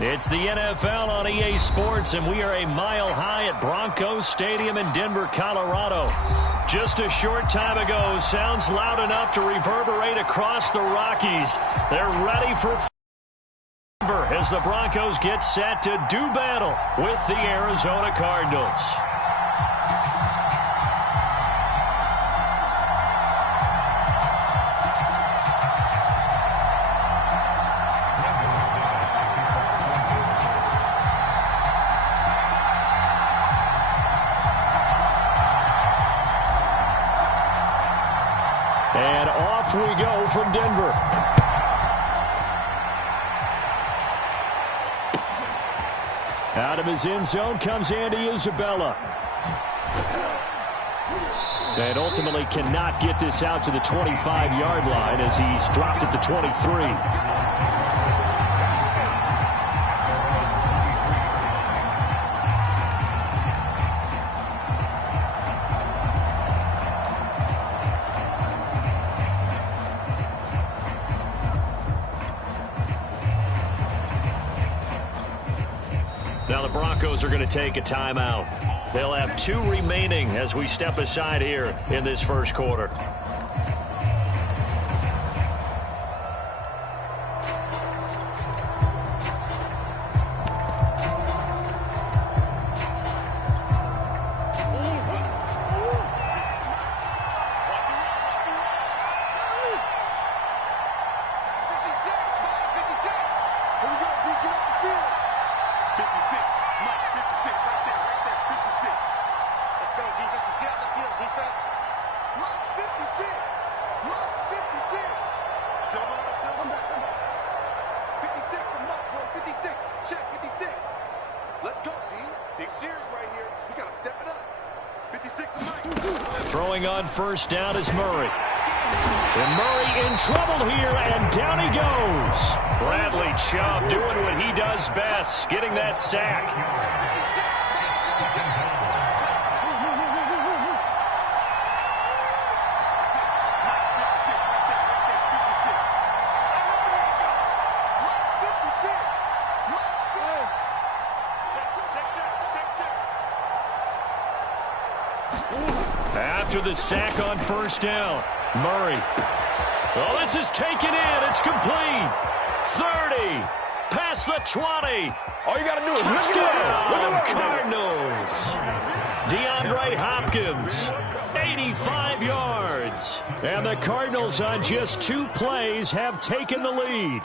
It's the NFL on EA Sports, and we are a mile high at Broncos Stadium in Denver, Colorado. Just a short time ago, sounds loud enough to reverberate across the Rockies. They're ready for Denver as the Broncos get set to do battle with the Arizona Cardinals. And off we go from Denver. Out of his end zone comes Andy Isabella. And ultimately cannot get this out to the 25-yard line as he's dropped at the 23. Now the Broncos are going to take a timeout. They'll have 2 remaining as we step aside here in this first quarter. Throwing on first down is Murray. And Murray in trouble here, and down he goes. Bradley Chubb doing what he does best, getting that sack. After the sack on first down, Murray. Oh, this is taken in. It's complete. 30. Past the 20. All you got to do is touchdown, Cardinals. DeAndre Hopkins, 85 yards. And the Cardinals on just 2 plays have taken the lead.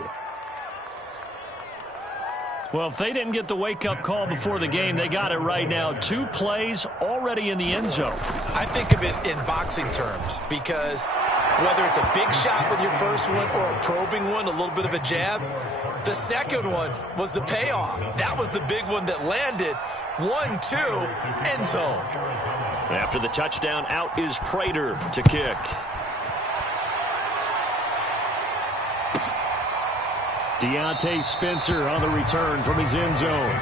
Well, if they didn't get the wake-up call before the game, they got it right now. 2 plays already in the end zone. I think of it in boxing terms because whether it's a big shot with your first one or a probing one, a little bit of a jab, the second one was the payoff. That was the big one that landed. 1-2, end zone. After the touchdown, out is Prater to kick. Deontay Spencer on the return from his end zone.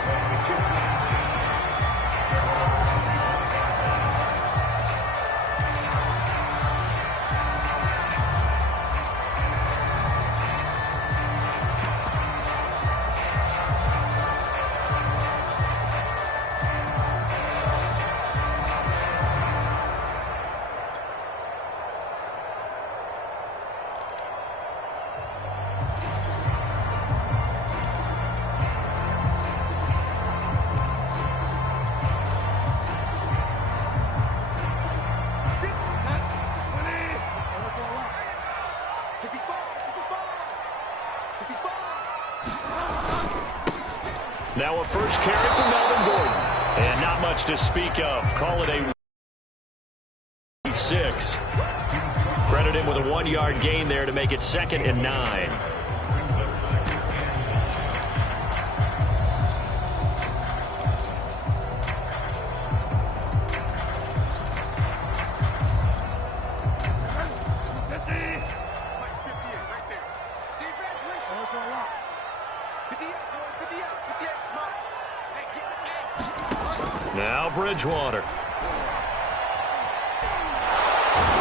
Now a first carry for Melvin Gordon. And not much to speak of. Call it a 6. Credit him with a 1-yard gain there to make it 2nd and 9. Now Bridgewater.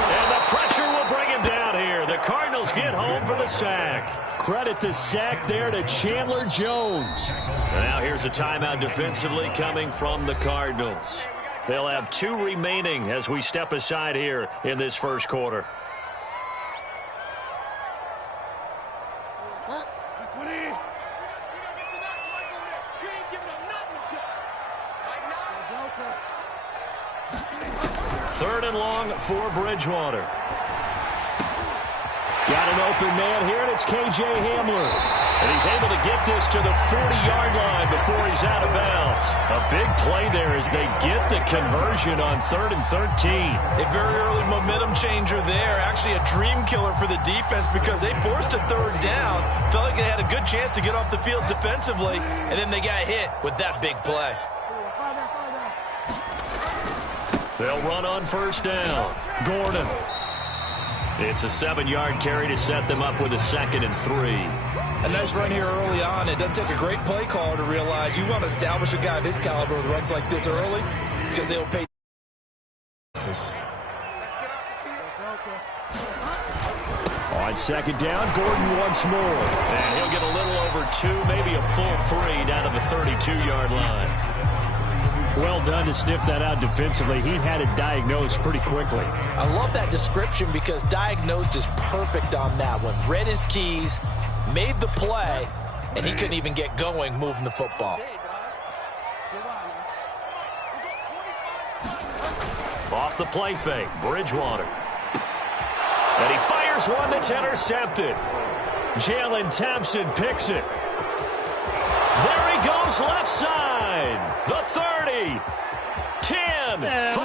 And the pressure will bring him down here. The Cardinals get home for the sack. credit the sack there to Chandler Jones. And now here's a timeout defensively coming from the Cardinals. They'll have 2 remaining as we step aside here in this first quarter. Third and long for Bridgewater. Got an open man here, and it's K.J. Hamler. And he's able to get this to the 40-yard line before he's out of bounds. A big play there as they get the conversion on 3rd and 13. A very early momentum changer there. Actually a dream killer for the defense because they forced a 3rd down. Felt like they had a good chance to get off the field defensively, and then they got hit with that big play. They'll run on 1st down. Gordon. It's a 7-yard carry to set them up with a 2nd and 3. A nice run here early on. It doesn't take a great play caller to realize you want to establish a guy of his caliber with runs like this early because they'll pay. On 2nd down, Gordon once more. And he'll get a little over 2, maybe a full 3 down to the 32-yard line. Well done to sniff that out defensively. He had it diagnosed pretty quickly. I love that description because diagnosed is perfect on that one. Read his keys, made the play, and he couldn't even get going moving the football. Off the play fake, Bridgewater. And he fires one that's intercepted. Jalen Thompson picks it. There he goes left side. The 30, 10, and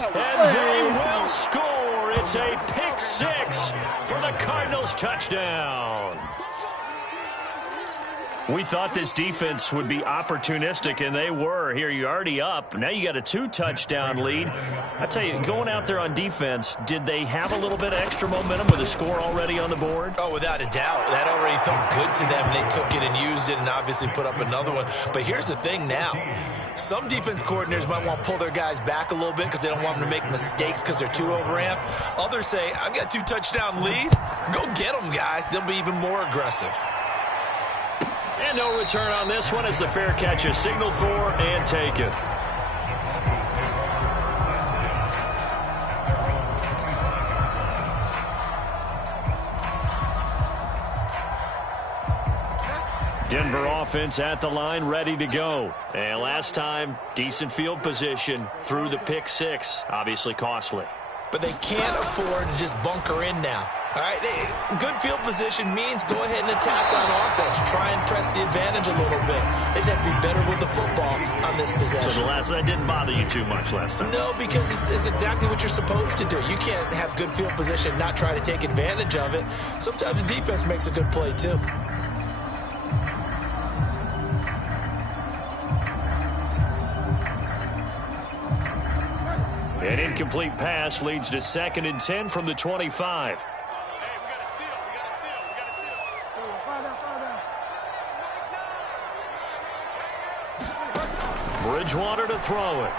they will score. It's a pick 6 for the Cardinals touchdown. We thought this defense would be opportunistic, and they were. Here, you're already up. Now you got a 2-touchdown lead. I tell you, going out there on defense, did they have a little bit of extra momentum with a score already on the board? Oh, without a doubt. That already felt good to them, and they took it and used it and obviously put up another one. But here's the thing now. Some defense coordinators might want to pull their guys back a little bit because they don't want them to make mistakes because they're too overamped. Others say, I've got 2-touchdown lead. Go get them, guys. They'll be even more aggressive. And no return on this one as the fair catch is signaled for and taken. Denver offense at the line, ready to go. And last time, decent field position through the pick 6. Obviously costly. But they can't afford to just bunker in now. All right, good field position means go ahead and attack on offense. Try and press the advantage a little bit. They just have to be better with the football on this possession. So that didn't bother you too much last time? No, because it's exactly what you're supposed to do. You can't have good field position and not try to take advantage of it. Sometimes the defense makes a good play, too. An incomplete pass leads to 2nd and 10 from the 25. Bridgewater to throw it.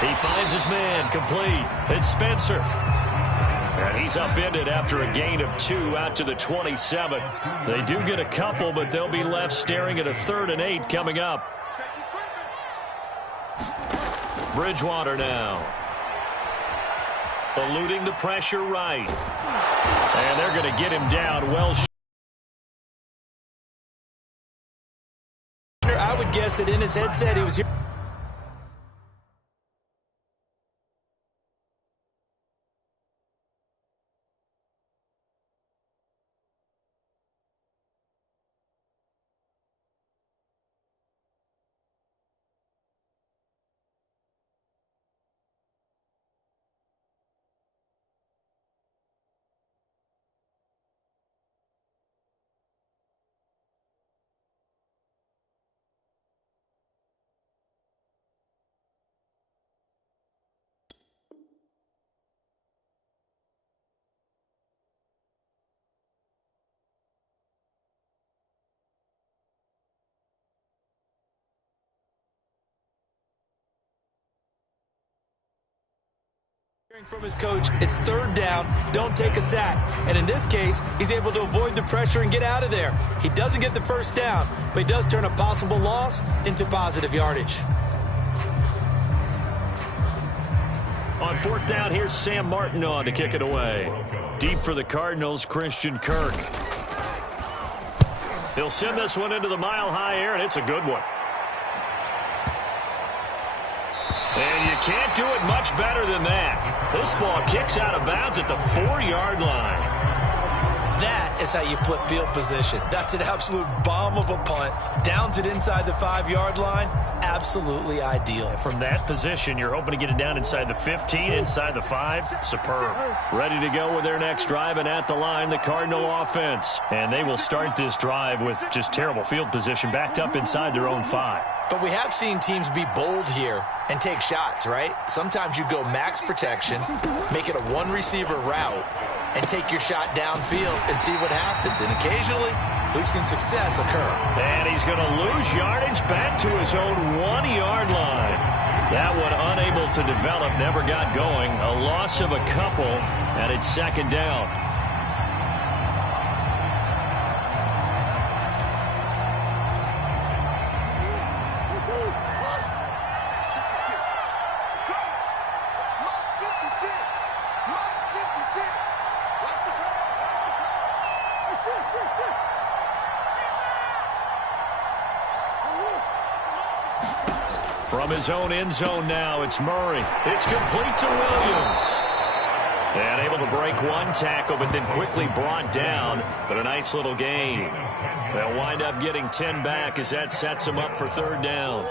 He finds his man, complete. It's Spencer. And he's upended after a gain of 2 out to the 27. They do get a couple, but they'll be left staring at a 3rd and 8 coming up. Bridgewater now. Eluding the pressure right. And they're going to get him down well. I would guess that in his headset he was here. From his coach, it's third down, don't take a sack. And in this case, he's able to avoid the pressure and get out of there. He doesn't get the first down, but he does turn a possible loss into positive yardage. On fourth down, here's Sam Martin on to kick it away. Deep for the Cardinals, Christian Kirk. He'll send this one into the mile-high air, and it's a good one. And you can't do it much better than that. This ball kicks out of bounds at the 4-yard line. That is how you flip field position. That's an absolute bomb of a punt. Downs it inside the 5-yard line. Absolutely ideal. From that position, you're hoping to get it down inside the 15, inside the 5. Superb. Ready to go with their next drive, and at the line, the Cardinal offense. And they will start this drive with just terrible field position backed up inside their own 5. But we have seen teams be bold here and take shots, right? Sometimes you go max protection, make it a one-receiver route, and take your shot downfield and see what happens. And occasionally, we've seen success occur. And he's going to lose yardage back to his own 1-yard line. That one unable to develop, never got going. A loss of a couple, and it's second down. From his own end zone now, it's Murray. It's complete to Williams. And able to break one tackle, but then quickly brought down. But a nice little gain. They'll wind up getting 10 back as that sets them up for third down.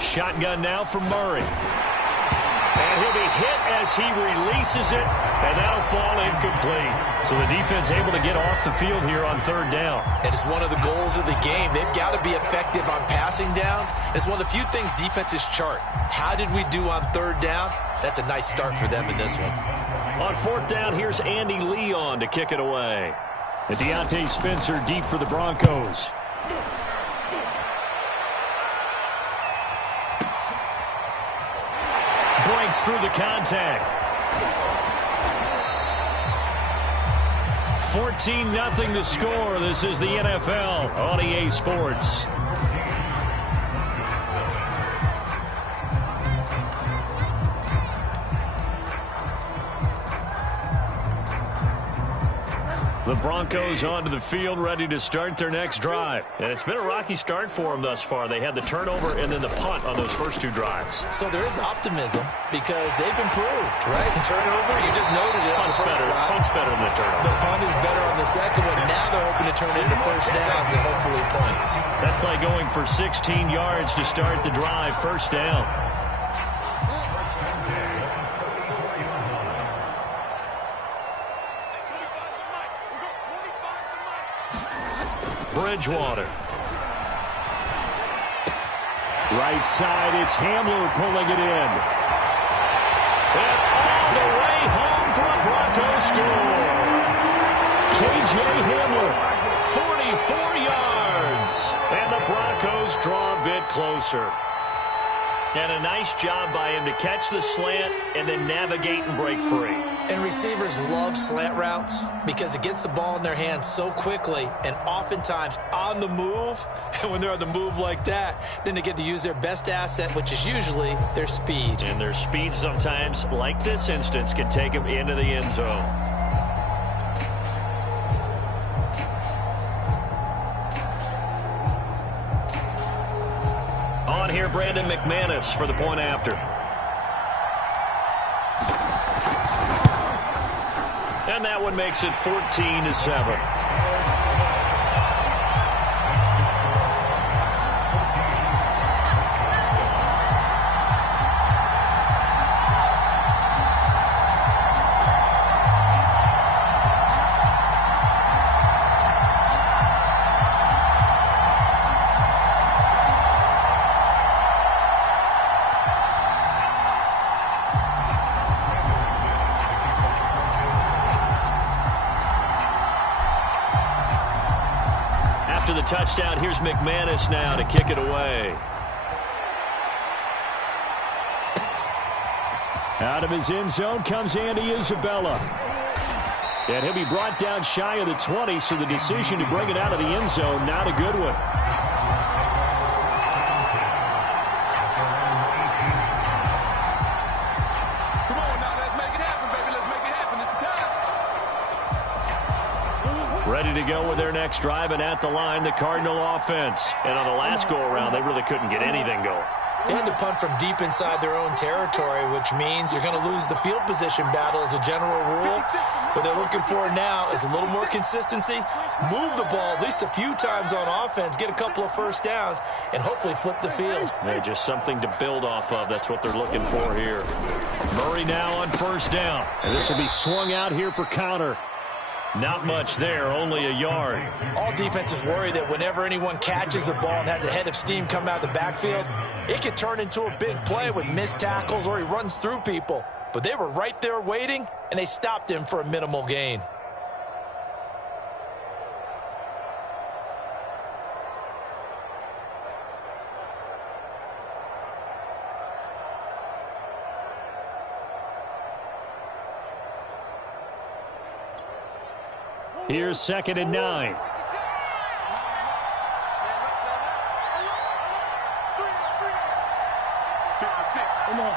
Shotgun now for Murray. And he'll be hit as he releases it, and that'll fall incomplete. So the defense able to get off the field here on third down. And it's one of the goals of the game. They've got to be effective on passing downs. It's one of the few things defenses chart. How did we do on third down? That's a nice start for them in this one. On fourth down, here's Andy Lee on to kick it away. And Deontay Spencer deep for the Broncos. Breaks through the contact. 14-0 the score. This is the NFL on EA Sports. The Broncos onto the field, ready to start their next drive. And it's been a rocky start for them thus far. They had the turnover and then the punt on those first two drives. So there is optimism because they've improved, right? And turnover, you just noted it. Punt's better than the turnover. The punt is better on the second one. Now they're hoping to turn it into first downs and hopefully points. That play going for 16 yards to start the drive. First down. Bridgewater. Right side, it's Hamler pulling it in. And all the way home for a Broncos score. K.J. Hamler, 44 yards. And the Broncos draw a bit closer. And a nice job by him to catch the slant and then navigate and break free. And receivers love slant routes because it gets the ball in their hands so quickly and oftentimes on the move. And when they're on the move like that, then they get to use their best asset, which is usually their speed. And their speed sometimes, like this instance, can take them into the end zone. On here, Brandon McManus for the point after. And that one makes it 14-7. after the touchdown. Here's McManus now to kick it away. Out of his end zone comes Andy Isabella. And he'll be brought down shy of the 20, so the decision to bring it out of the end zone, not a good one. Come on now, let's make it happen, baby. Let's make it happen. It's time. Ready to go with their next drive, and at the line, the Cardinal offense. And on the last go-around, they really couldn't get anything going. They had to punt from deep inside their own territory, which means you're going to lose the field position battle as a general rule. What they're looking for now is a little more consistency, move the ball at least a few times on offense, get a couple of first downs, and hopefully flip the field. Yeah, just something to build off of. That's what they're looking for here. Murray now on first down. And this will be swung out here for counter. Not much there, only a yard. All defenses worry that whenever anyone catches the ball and has a head of steam come out of the backfield, it can turn into a big play with missed tackles or he runs through people. But they were right there waiting, and they stopped him for a minimal gain. Here's 2nd and 9. Come on.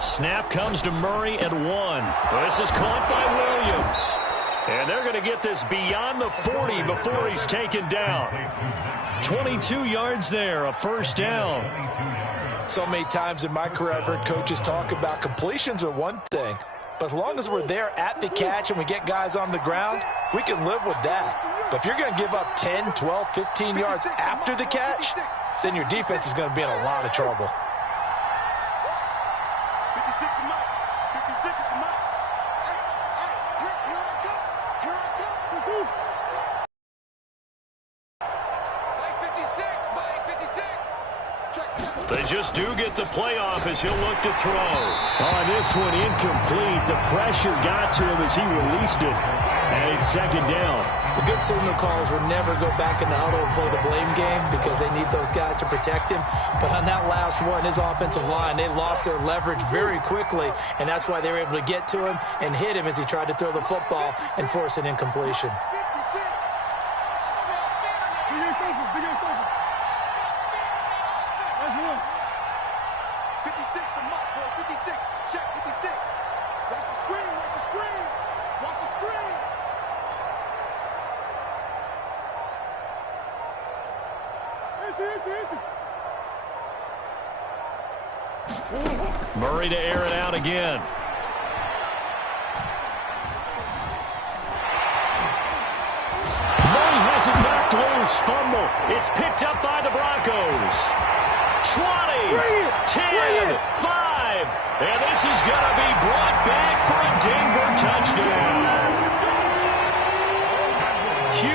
Snap comes to Murray at 1. This is caught by Williams. And they're going to get this beyond the 40 before he's taken down. 22 yards there, a first down. So many times in my career I've heard coaches talk about completions are one thing, but as long as we're there at the catch and we get guys on the ground, we can live with that. But if you're going to give up 10, 12, 15 yards after the catch, then your defense is going to be in a lot of trouble. 56 is mine. 56 is mine. Here I come. Here I come. Mike 56. Mike 56. Check. They just do get the playoff as he'll look to throw. On this one, incomplete. The pressure got to him as he released it. And it's 2nd down. The good signal callers will never go back in the huddle and play the blame game because they need those guys to protect him. But on that last one, his offensive line, they lost their leverage very quickly, and that's why they were able to get to him and hit him as he tried to throw the football and force an incompletion. Murray to air it out again. Murray has it knocked loose. Fumble. It's picked up by the Broncos. 20, 10, 5. And this is going to be brought back for a Denver touchdown.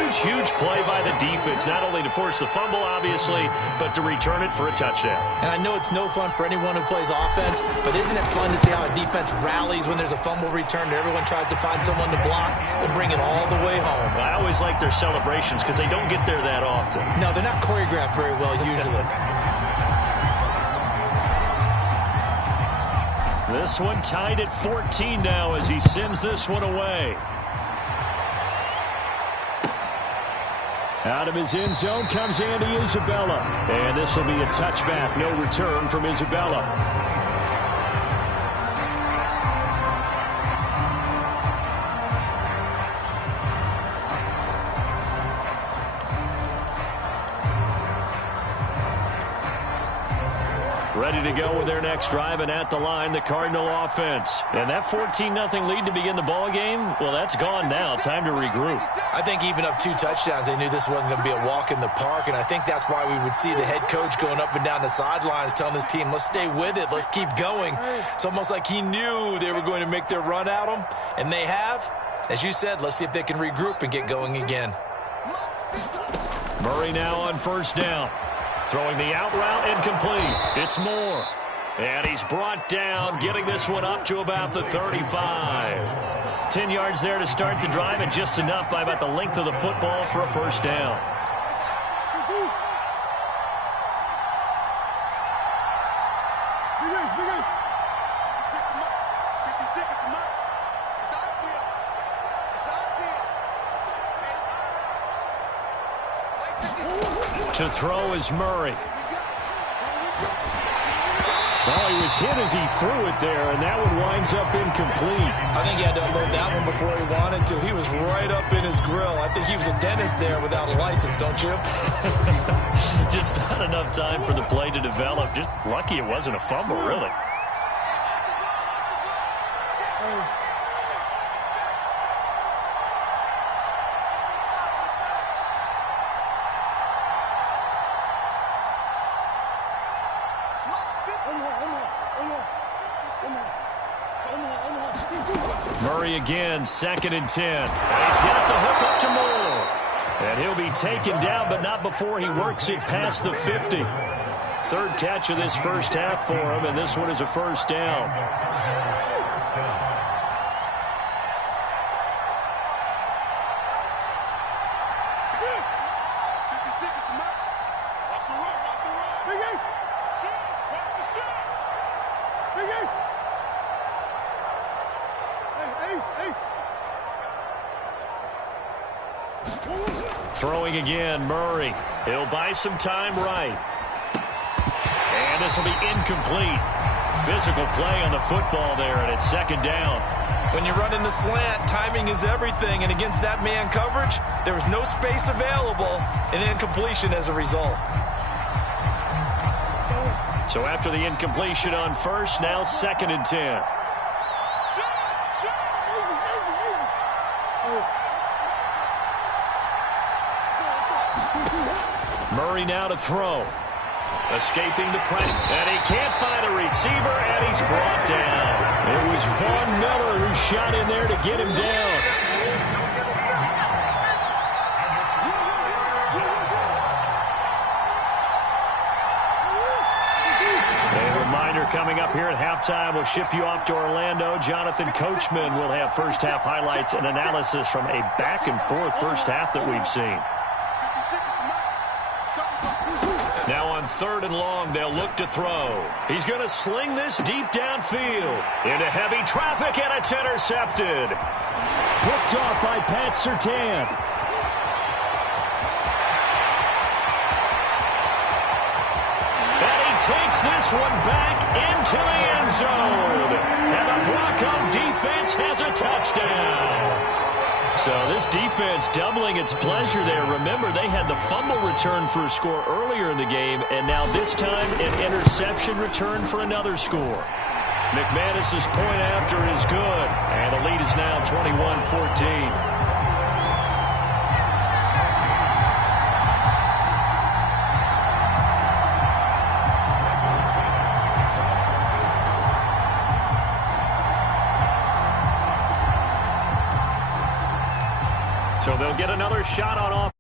Huge play by the defense, not only to force the fumble, obviously, but to return it for a touchdown. And I know it's no fun for anyone who plays offense, but isn't it fun to see how a defense rallies when there's a fumble return and everyone tries to find someone to block and bring it all the way home? I always like their celebrations because they don't get there that often. No, they're not choreographed very well usually. This one tied at 14 now as he sends this one away. Out of his end zone comes Andy Isabella. And this will be a touchback. No return from Isabella. Ready to go with their next drive, and at the line, the Cardinal offense. And that 14-0 lead to begin the ball game, well, that's gone now. Time to regroup. I think even up 2 touchdowns, they knew this wasn't going to be a walk in the park, and I think that's why we would see the head coach going up and down the sidelines telling his team, let's stay with it, let's keep going. It's almost like he knew they were going to make their run at him, and they have. As you said, let's see if they can regroup and get going again. Murray now on first down. Throwing the out route incomplete. It's Moore. And he's brought down, getting this one up to about the 35. 10 yards there to start the drive, and just enough by about the length of the football for a first down. To throw is Murray. Well, he was hit as he threw it there, and that one winds up incomplete. I think he had to unload that one before he wanted to. He was right up in his grill. I think he was a dentist there without a license, don't you? Just not enough time for the play to develop. Just lucky it wasn't a fumble, really. Murray again, 2nd and 10. And he's got the hook up to Moore. And he'll be taken down, but not before he works it past the 50. 3rd catch of this first half for him, and this one is a first down. Throwing again, Murray. He'll buy some time right. And this will be incomplete. Physical play on the football there, and it's 2nd down. When you run in the slant, timing is everything, and against that man coverage, there was no space available, and incompletion as a result. So after the incompletion on first, now 2nd and 10. Murray now to throw. Escaping the pressure. And he can't find a receiver, and he's brought down. It was Von Miller who shot in there to get him down. A reminder coming up here at halftime, we'll ship you off to Orlando. Jonathan Coachman will have first half highlights and analysis from a back-and-forth first half that we've seen. Now on 3rd and long, they'll look to throw. He's going to sling this deep downfield into heavy traffic, and it's intercepted. Picked off by Pat Surtain. And he takes this one back into the end zone. And the Bronco defense has a touchdown. So this defense doubling its pleasure there. Remember, they had the fumble return for a score earlier in the game, and now this time an interception return for another score. McManus's point after is good, and the lead is now 21-14. So they'll get another shot on off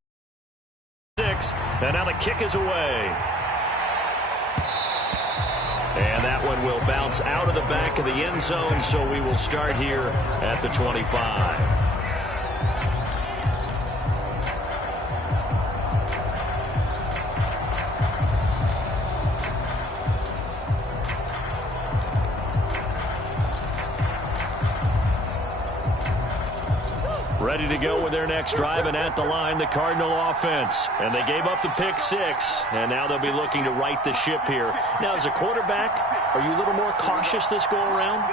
6, and now the kick is away. And that one will bounce out of the back of the end zone, so we will start here at the 25. Ready to go with their next drive, and at the line, the Cardinal offense. And they gave up the pick 6, and now they'll be looking to right the ship here. Now, as a quarterback, are you a little more cautious this go-around?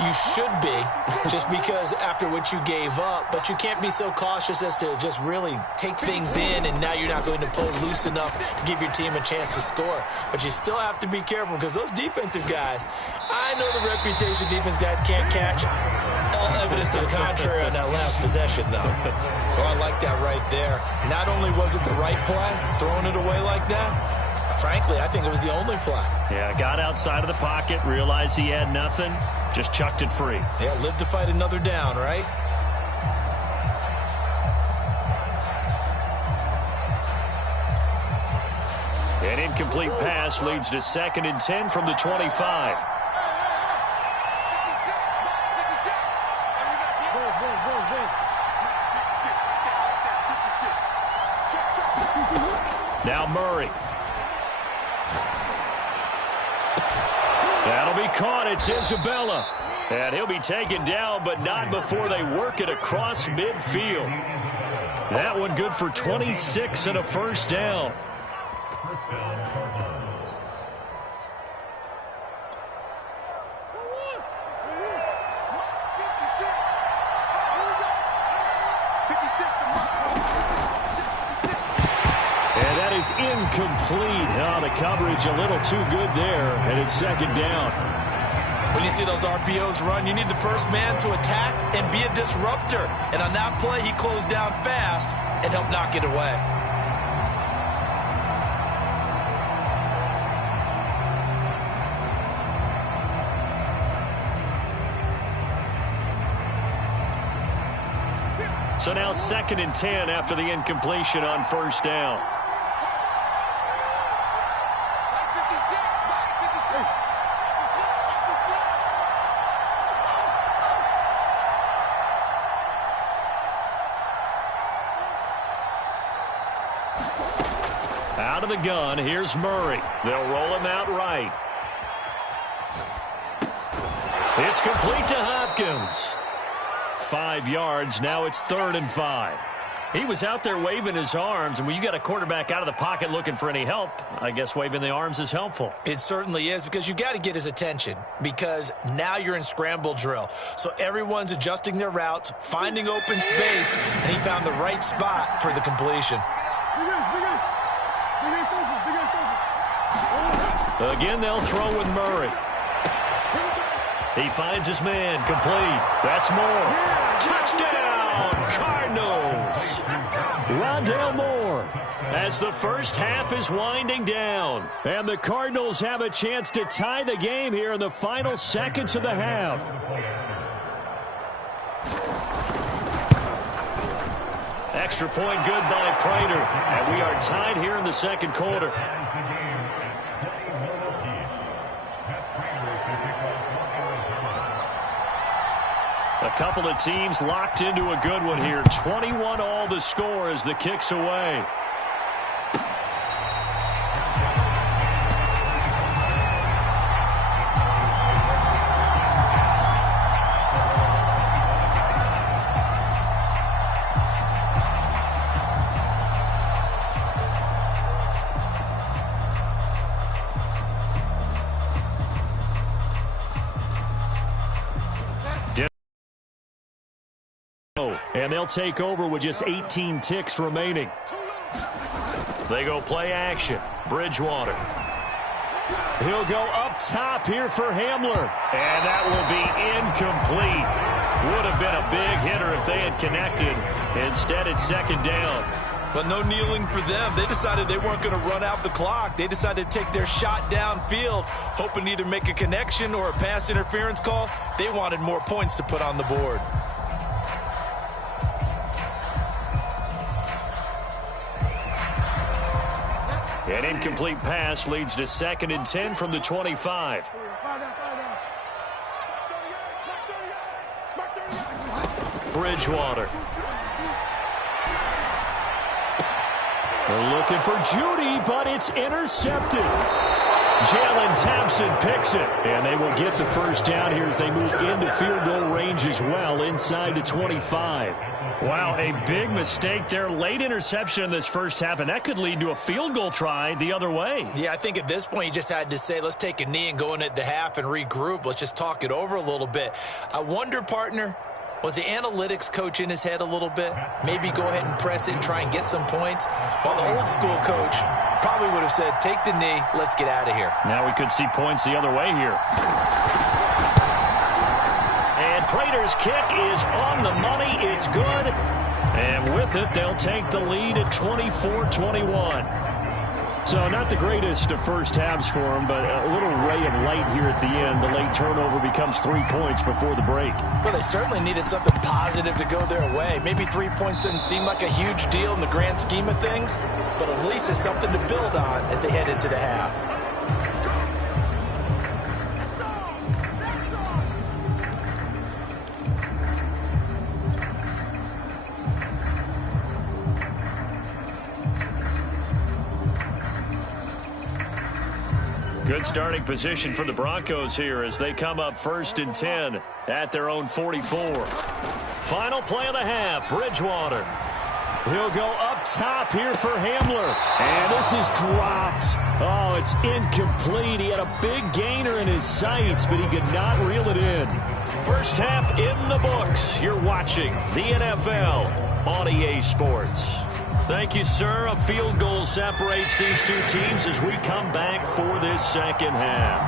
You should be, just because after what you gave up, but you can't be so cautious as to just really take things in, and now you're not going to pull loose enough to give your team a chance to score. But you still have to be careful, because those defensive guys, I know the reputation defense guys can't catch. All evidence to the contrary on that last possession, though. So I like that right there. Not only was it the right play, throwing it away like that, frankly, I think it was the only play. Yeah, got outside of the pocket, realized he had nothing, just chucked it free. Yeah, live to fight another down, right? An incomplete pass leads to 2nd and 10 from the 25. Now Murray. That'll be caught. It's Isabella. And he'll be taken down, but not before they work it across midfield. That one good for 26 and a first down. And that is incomplete. Oh, the coverage a little too good there, and it's 2nd down. When you see those RPOs run, you need the first man to attack and be a disruptor. And on that play, he closed down fast and helped knock it away. So now 2nd and 10 after the incompletion on first down. Out of the gun, here's Murray. They'll roll him out right. It's complete to Hopkins. 5 yards, now it's 3rd and 5. He was out there waving his arms, and when you got a quarterback out of the pocket looking for any help, I guess waving the arms is helpful. It certainly is, because you got to get his attention, because now you're in scramble drill. So everyone's adjusting their routes, finding open space, and he found the right spot for the completion. Again, they'll throw with Murray. He finds his man, complete. That's Moore. Touchdown, Cardinals. Rondale Moore, as the first half is winding down. And the Cardinals have a chance to tie the game here in the final seconds of the half. Extra point good by Prater. And we are tied here in the second quarter. A couple of teams locked into a good one here. 21 all the score as the kick's away. And they'll take over with just 18 ticks remaining. They go play action. Bridgewater. He'll go up top here for Hamler. And that will be incomplete. Would have been a big hitter if they had connected. Instead, it's 2nd down. But no kneeling for them. They decided they weren't going to run out the clock. They decided to take their shot downfield, hoping to either make a connection or a pass interference call. They wanted more points to put on the board. An incomplete pass leads to 2nd and 10 from the 25. Bridgewater. They're looking for Judy, but it's intercepted. Jalen Thompson picks it, and they will get the first down here as they move into field goal range as well, inside the 25. Wow, a big mistake there. Late interception in this first half, and that could lead to a field goal try the other way. Yeah, I think at this point you just had to say, let's take a knee and go in at the half and regroup. Let's just talk it over a little bit. I wonder, partner, was the analytics coach in his head a little bit? Maybe go ahead and press it and try and get some points? While the old school coach probably would have said, take the knee, let's get out of here. Now we could see points the other way here. And Prater's kick is on the money. It's good. And with it, they'll take the lead at 24-21. So not the greatest of first halves for them, but a little ray of light here at the end. The late turnover becomes 3 points before the break. Well, they certainly needed something positive to go their way. Maybe 3 points doesn't seem like a huge deal in the grand scheme of things, but at least it's something to build on as they head into the half. Good starting position for the Broncos here as they come up 1st and 10 at their own 44. Final play of the half, Bridgewater. He'll go up top here for Hamler. And this is dropped. Oh, it's incomplete. He had a big gainer in his sights, but he could not reel it in. First half in the books. You're watching the NFL on EA Sports. Thank you, sir. A field goal separates these two teams as we come back for this second half.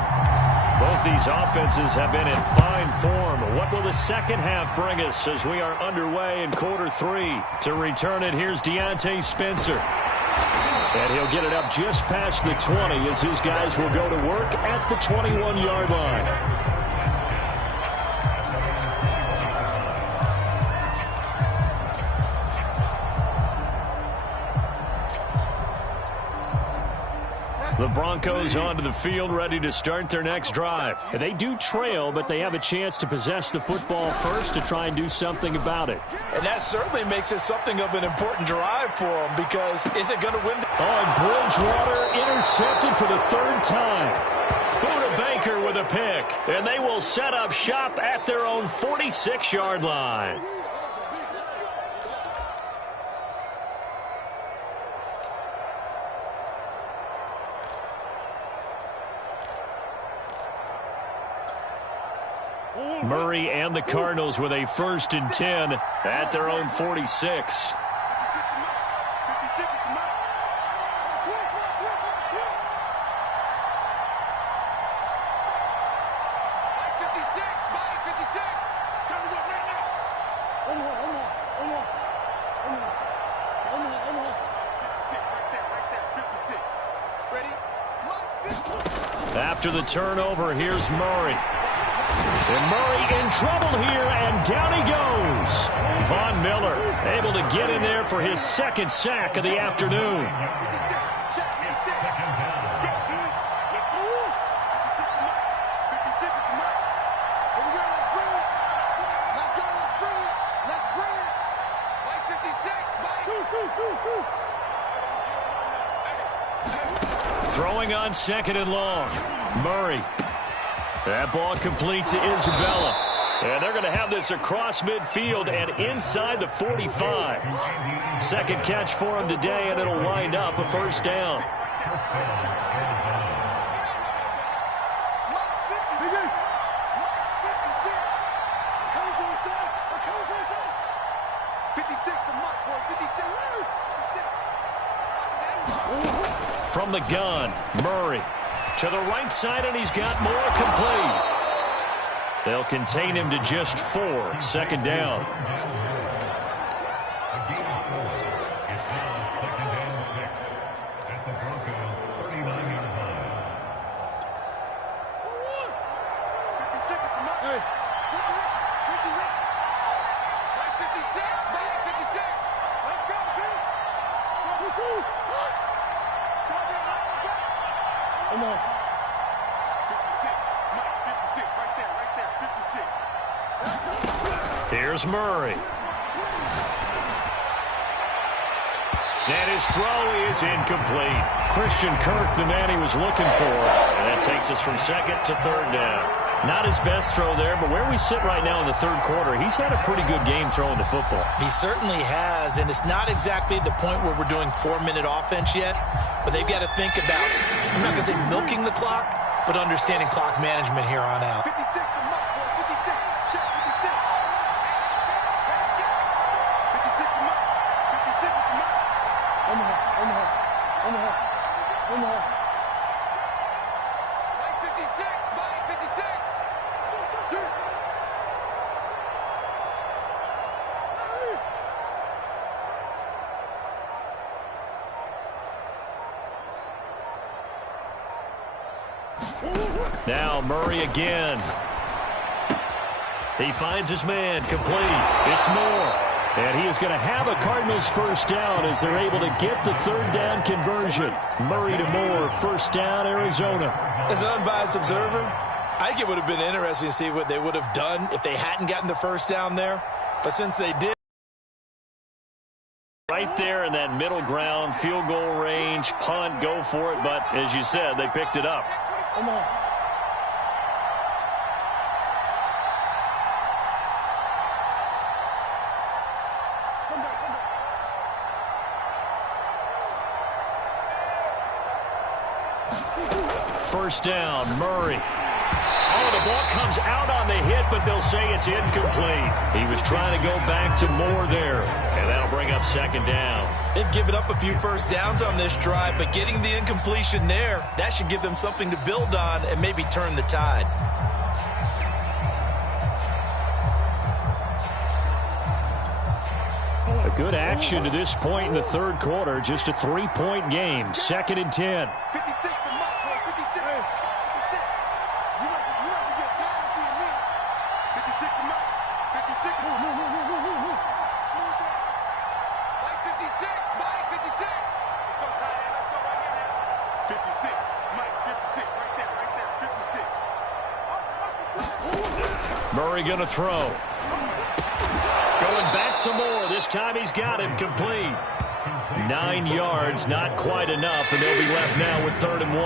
Both these offenses have been in fine form. What will the second half bring us as we are underway in quarter 3? To return it, here's Deontay Spencer. And he'll get it up just past the 20 as his guys will go to work at the 21-yard line. The Broncos onto the field, ready to start their next drive. They do trail, but they have a chance to possess the football first to try and do something about it. And that certainly makes it something of an important drive for them, because is it going to win? And Bridgewater intercepted for the 3rd time. Buda Baker with a pick, and they will set up shop at their own 46-yard line. Murray and the Cardinals with a 1st and 10 at their own 46. After the turnover, here's Murray. And Murray in trouble here, and down he goes. Von Miller able to get in there for his 2nd sack of the afternoon. Throwing on 2nd and long. Murray. That ball complete to Isabella. And they're going to have this across midfield and inside the 45. 2nd catch for him today, and it'll wind up a 1st down. From the gun, Murray. To the right side, and he's got more complete. They'll contain him to just 4. 2nd down. Here's Murray. And his throw is incomplete. Christian Kirk, the man he was looking for. And that takes us from 2nd to 3rd down. Not his best throw there, but where we sit right now in the 3rd quarter, he's had a pretty good game throwing the football. He certainly has, and it's not exactly the point where we're doing 4-minute offense yet, but they've got to think about, I'm not going to say milking the clock, but understanding clock management here on out. Now Murray again. He finds his man complete. It's Moore. And he is going to have a Cardinals first down as they're able to get the third down conversion. Murray to Moore, first down, Arizona. As an unbiased observer, I think it would have been interesting to see what they would have done if they hadn't gotten the first down there. But since they did. Right there in that middle ground, field goal range, punt, go for it. But as you said, they picked it up. Come on. First down, Murray. Oh, the ball comes out on the hit, but they'll say it's incomplete. He was trying to go back to Moore there, and that'll bring up second down. They've given up a few first downs on this drive, but getting the incompletion there, that should give them something to build on and maybe turn the tide. A good action to this point in the third quarter. Just a 3-point game. 2nd and 10. 56 for Mike, boy. 56. 56. You must be getting tired of seeing me. 56 for Mike. 56. Mike 56. Mike 56. Let's go, Ty. Let's go right here now. 56. Mike 56. Right there. Right there. 56. Murray going to throw. Going back to Moore. This time he's got him complete. 9 yards, not quite enough, and they'll be left now with 3rd and 1.